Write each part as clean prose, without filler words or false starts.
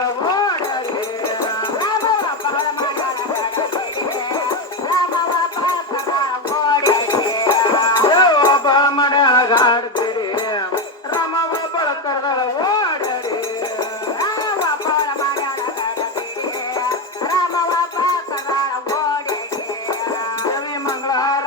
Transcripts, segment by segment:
ಓಡರಿ ಒಬ್ಬ ಮಡಗಾಡ್ಬಿಡಿ ರಾಮವ ಬಳಕರದಳ ಓಡರಿ ದೇವಿ ಮಂಗಳಾರ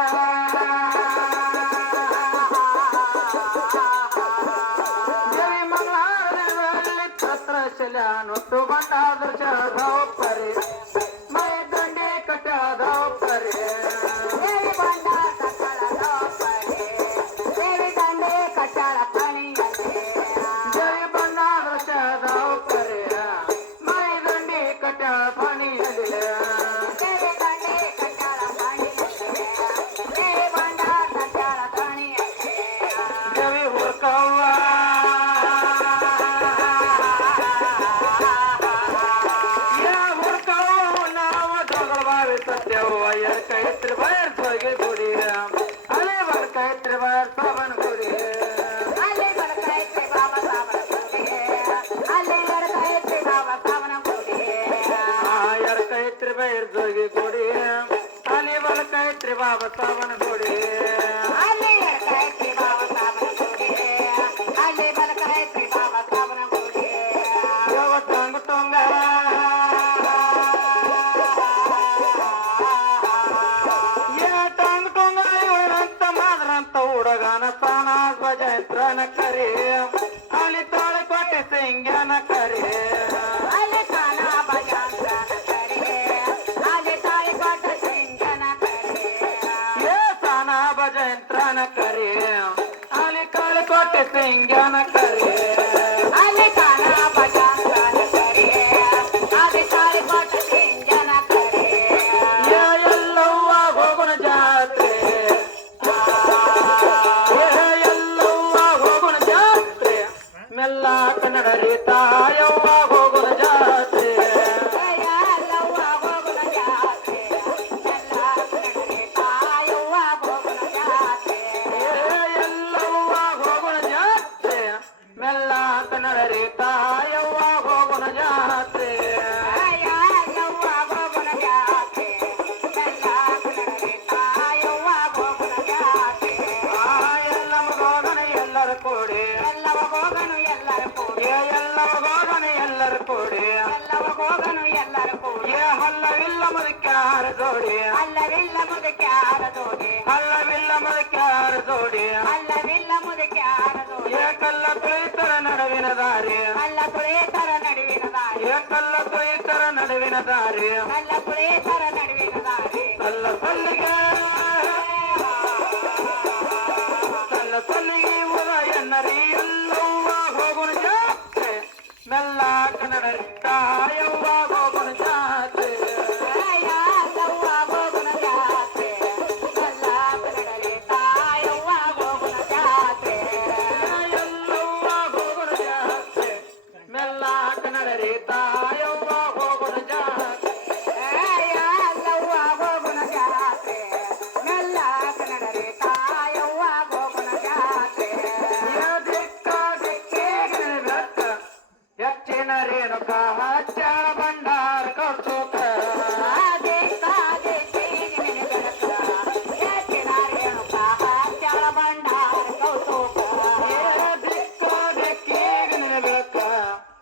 ದೇವಿ ಮಂಗಳಾರದಲ್ಲಿ ಛತ್ರ ಚಲ್ಯಾನೊಟ್ಟು ಬಂಡಾದ್ರ ಚೌಪರಿ ಮೈ ದಂಡೆ ಕಟ್ಟದೌಪರಿ ದೇವಿ ಬಂಡಾದ್ರ ಚೌಪರಿ ಮೈ ದಂಡೆ ಕಟ್ಟ ಪಾಣಿಯಲ್ಲಿ ದೇವಿ ಹುರ್ಕವ್ವ ಹುರ್ಕವ್ವ ನಾವು ದೊಗಳ್ಬಾವಿ ಸತ್ಯವ್ವ ಎರ್ ಕೈತ್ರಿ ಬಯರ್ ಹೋಗಿ ಗುಡಿ ಅಲೆ ಬರ್ ಕೈತ್ರಿ ಬಯರ್ ಸಾಬನ್ ಗುಡಿ ಎರ್ ಕೈತ್ರಿ ಬಯರ್ ಹೋಗಿ ಗುಡಿ ಅಲೆ ಬರ್ ಕೈತ್ರಿ ಬಾಬಾ ಸಾಬನ್ ಗುಡಿ ಟೊಂಗ ಟೊಂಗ ಟೊಂಗ ಟೊಂಗ ಇವರಂತ ಮಾದ್ರಂತ ಹುಡುಗನ ತಾನ ಧ್ವಜಯಂತ್ರನ ಕರಿ ಅಲ್ಲಿ ತಾಳೆ ಕೊಟ್ಟೆ ಸಿಂಗನ ಕರಿ ತಾನ ಭಜಯಂತ್ರನ ಕರಿ ಅಲ್ಲಿ ಕಾಳೆ ಕೊಟ್ಟೆ ಸಿಂಗನ ಕರಿ ಎಲ್ಲವ್ವ ಹೋಗುಣ ಜಾತ್ರೆ ಎಲ್ಲವ್ವ ಹೋಗುಣ ಜಾತ್ರೆ ಮೆಲ್ಲ ಕನ್ನಡ ರೀತಾಯವ್ವ ಹೋಗುಣ ಜಾತ್ರೆ ಎಲ್ಲವ್ವ ಹೋಗುಣ ಜಾತ್ರೆ ಮೆಲ್ಲ ಕನ್ನಡ ರೀತಾಯವ್ವ ಹೋಗುಣ ಜಾತ್ರೆ ಎಲ್ಲರ ಕೂಡಿ ಹಲ್ಲವಿಲ್ಲ ಮುದಕ್ಯಾರ ಜೋಡಿ ಹಲ್ಲವಿಲ್ಲ ಮುದಕ್ಯಾರ ಜೋಡಿ ಕಲ್ಲ ತುಳಿತರ ನಡುವಿನ ದಾರಿ ಕಲ್ಲ ತುಳಿತರ ನಡುವಿನ ದಾರಿ ಕಲ್ಲ ಸಲ್ಲಿಗೆ ಕಲ್ಲ ಸಲ್ಲಿಗೆ ಉದಯನ್ನರಿ ಎಲ್ಲವ್ವ ಹೋಗುಣ ಜಾತ್ರೆ ಮೆಲ್ಲ ಕನ್ನಡ ತಾಯವ್ವ ಹೋಗುಣ ಜಾತ್ರೆ ಎಲ್ಲವ್ವ ಹೋಗುಣ ಜಾತ್ರೆ ಮೆಲ್ಲ ಕನ್ನಡ ತಾಯವ್ವ ಹೋಗುಣ ಜಾತ್ರೆ ಹೆಚ್ಚಿನ ರೇಣುಕ ಹಚ್ಚಾಳ ಭಂಡಾರ ಕೌತುಕ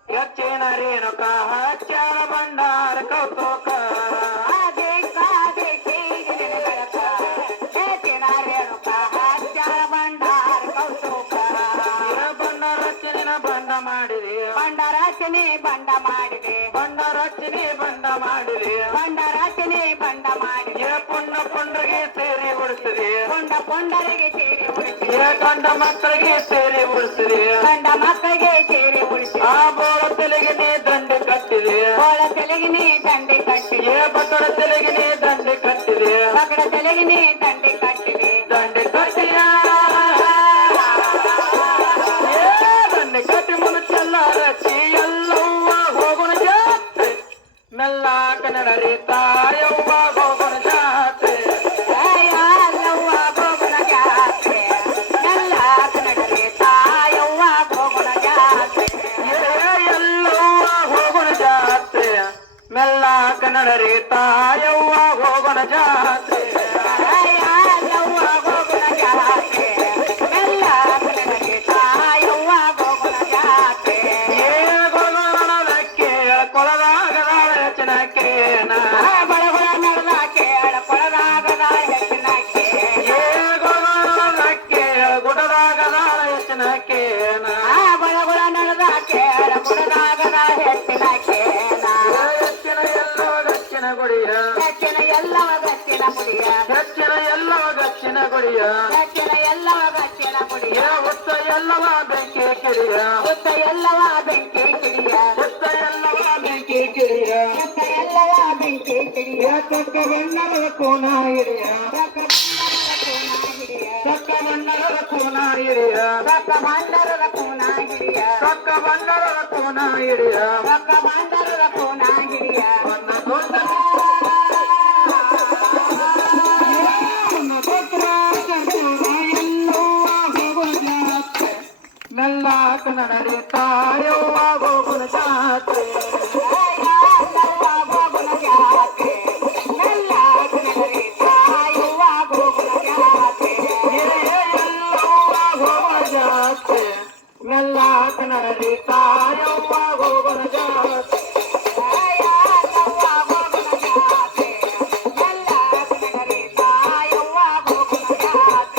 ಹೆಚ್ಚಿನ ರೇಣುಕ ಹಚ್ಚಾಳ ಭಂಡಾರ ಕೌತುಕ ಬಂಡರಚನೆ ಬಂಡ ಮಾಡಿದೆ ಪುಂಡ ಪುಂಡರಿಗೆ ಸೇರಿ ಉಡಿಸಿದೆ ಪುಂಡರಿಗೆ ಸೇರಿ ಉಳಿಸಿದೆ ಗಂಡ ಮಕ್ಕಳಿಗೆ ಸೇರಿ ಉಡಿಸಿದೆ ಆ ಬೋಳ ತೆಲೆಗೆ ನೀ ದಂಡೆ ಕಟ್ಟಿದೆ ಬಕಡ ತೆಲೆಗೆ ನೀ ದಂಡೆ ಕಟ್ಟಿದೆ ದಂಡೆ ಕಟ್ಟಿಯ ದಂಡೆ ಕಟ್ಟಿ ಮುನುಚೆಲ್ಲ ರಚಿ ಎಲ್ಲವ್ವ ಹೋಗುಣ ಜಾತ್ರೆ ಮೆಲ್ಲ ಕನ್ನಡ ರೀತಾಯವ್ವ ಹೋಗುಣ ಜಾತ್ರೆ ಎಲ್ಲವ್ವ ಹೋಗುಣ ಜಾತ್ರೆ ನಡರಿ ತಾಯವ್ವ ಹೋಗೋಣ ಜಾತ್ರೆ ಯವ್ವ ಗೋಗುಣ ಜಾತ್ರೆ ಮೆಲ್ಲ ನಡರಿ ತಾಯವ್ವ ಗೋಗುಣ ಜಾತ್ರೆ ಗೊಳಗೊಳಕ್ಕೆ ಕೊಳದಾಗದ ಹೆಚ್ಚಿನಕ್ಕೇನ ಬಡಗುಳ ನಡೆದ ಕೇಳ ಕೊಳದಾಗದ ಹೆಚ್ಚಿನಕ್ಕೆ ಗೊಳಗೊಳಕ್ಕೆ ಗುಡದಾಗದ ಹೆಚ್ಚಿನಕ್ಕೇನ ಬಡಗುಳ ನಡೆದ ಕೇಳ ಕೊಳದಾಗದ ಹೆಚ್ಚಿನಕ್ಕೇನ ಹೆಚ್ಚಿನ ಎಲ್ಲವ ಗಚ್ಚಿನ ಗುಡಿಯ ಹೆಚ್ಚಿನ ಎಲ್ಲವ ಗಚ್ಚಿನ ಮುಡಿಯ ಹೆಚ್ಚಿನ ಎಲ್ಲವ ಗಚ್ಚಿನ ಗುಡಿಯ ಹೆಚ್ಚಿನ ಎಲ್ಲವ ಗಚ್ಚಿನ ಮುಡಿಯ ಹುತ್ತ ಎಲ್ಲವ ಬೆಂಕಿ ಕಿಡಿಯ ಹುತ್ತ ಎಲ್ಲವ ಬೆಂಕಿ ಕಿಡಿಯ ಹುತ್ತ ಎಲ್ಲವ ಬೆಂಕಿ ಕಿಡಿಯ ಹುತ್ತ ಎಲ್ಲವ ಬೆಂಕಿ ಕಿಡಿಯ ತಕ್ಕ ಬಣ್ಣದ ಕೋನ ಹಿಡಿಯ ತಕ್ಕ ಬಣ್ಣದ ತಕ್ಕ ಬಣ್ಣದ ಕೂನ ಹಿಡಿಯ ಕೋನ ಹಿಡಿಯ ತಕ್ಕ ಬಂದರದ ಕೂನ ಹಿಡಿಯ ತಕ್ಕ ಬಣ್ಣದ ಕೋನ ಹಿಡಿಯ ತಕ್ಕ ಬಂದರದ ಕೂನ ಹಿಡಿಯ ಬಣ್ಣ ದೊಡ್ಡ ಮೆಲ್ಲಾಕ ನಡರಿ ತಾಯವ್ವ ಗೋಗುಣ ಜಾತ್ರೆ ಯವ್ವ ಗೋಗುಣ ಜಾತ್ರೆ ಮೆಲ್ಲ ನಡರಿ ತಾಯವ್ವ ಗೋಗುಣ ಜಾತ್ರೆ ಎಲ್ಲವ್ವ ಗೋಗುಣ ಜಾತ್ರೆ ಮೆಲ್ಲಾಕ ನಡರಿ ತಾಯವ್ವ ಗೋಗುಣ ಜಾತ್ರೆ ಯವ್ವ ಗೋಗುಣ ಜಾತ್ರೆ ಮೆಲ್ಲ ನಡರಿ ತಾಯವ್ವ ಗೋಗುಣ ಜಾತ್ರೆ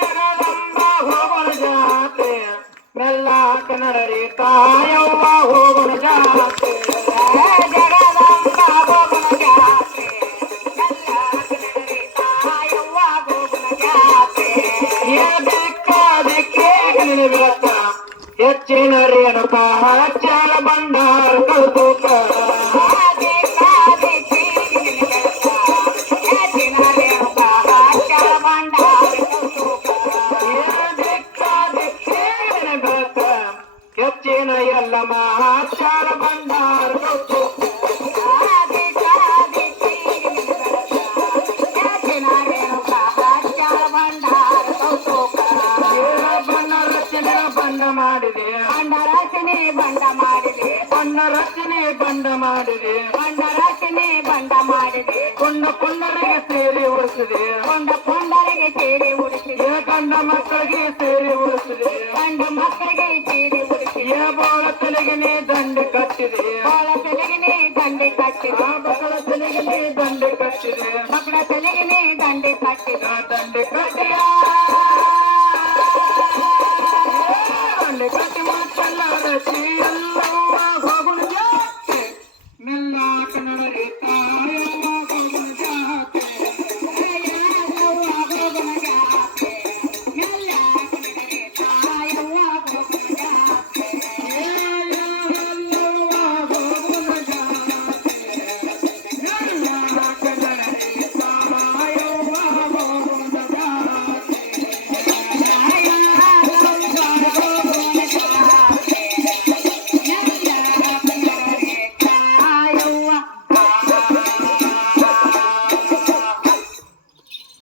ಜಗದಂಬ ಹೋಗೋಣ ಜಾತ್ರೆ ಮೆಲ್ಲಾಕ ನಡರಿ ತಾಯವ್ವ ಹೋಗೋಣ ಜಾತ್ರೆ ಜಗದಂಬ ಗೋಗುಣ ಜಾತ್ರೆ ಮೆಲ್ಲ ನಡರಿ ತಾಯವ್ವ ಗೋಗುಣ ಜಾತ್ರೆ ಹೆಚ್ಚಿನ ರೇಣುಕ ಹಚ್ಚಳ ಬಂಡಾರ ಕೌತುಕ ಹೆಚ್ಚಿನ ಎಲ್ಲ ಹಚ್ಚಳ ಬಂಡಾರ ಕೌತುಕ ಬಣ್ಣ ರಚನೆ ಬಂಡ ಮಾಡಿದೆ ಬಂಡರಚನೆ ಬಂಡ ಮಾಡಿದೆ ಬಣ್ಣ ರಚನೆ ಬಂಡ ಮಾಡಿದೆ ಬಂಡರಚನೆ ಬಂಡ ಮಾಡಿದೆ ಕೊಂಡ ಕೊಂಡರಿಗೆ ಸೇರಿ ಉಳಿಸಿದೆ ಕೊಂಡ ಕೊಂಡರಿಗೆ ಸೇರಿ ಉಡಿಸಿದೆ ಗಂಡ ಮಕ್ಕಳಿಗೆ ಸೇರಿ ಉಳಿಸಿದೆ ಗಂಡು ಮಕ್ಕಳಿಗೆ ಸೇರಿ ಉಡಿಸಿದೆ ಬೋಳ ತಲೆಗೆ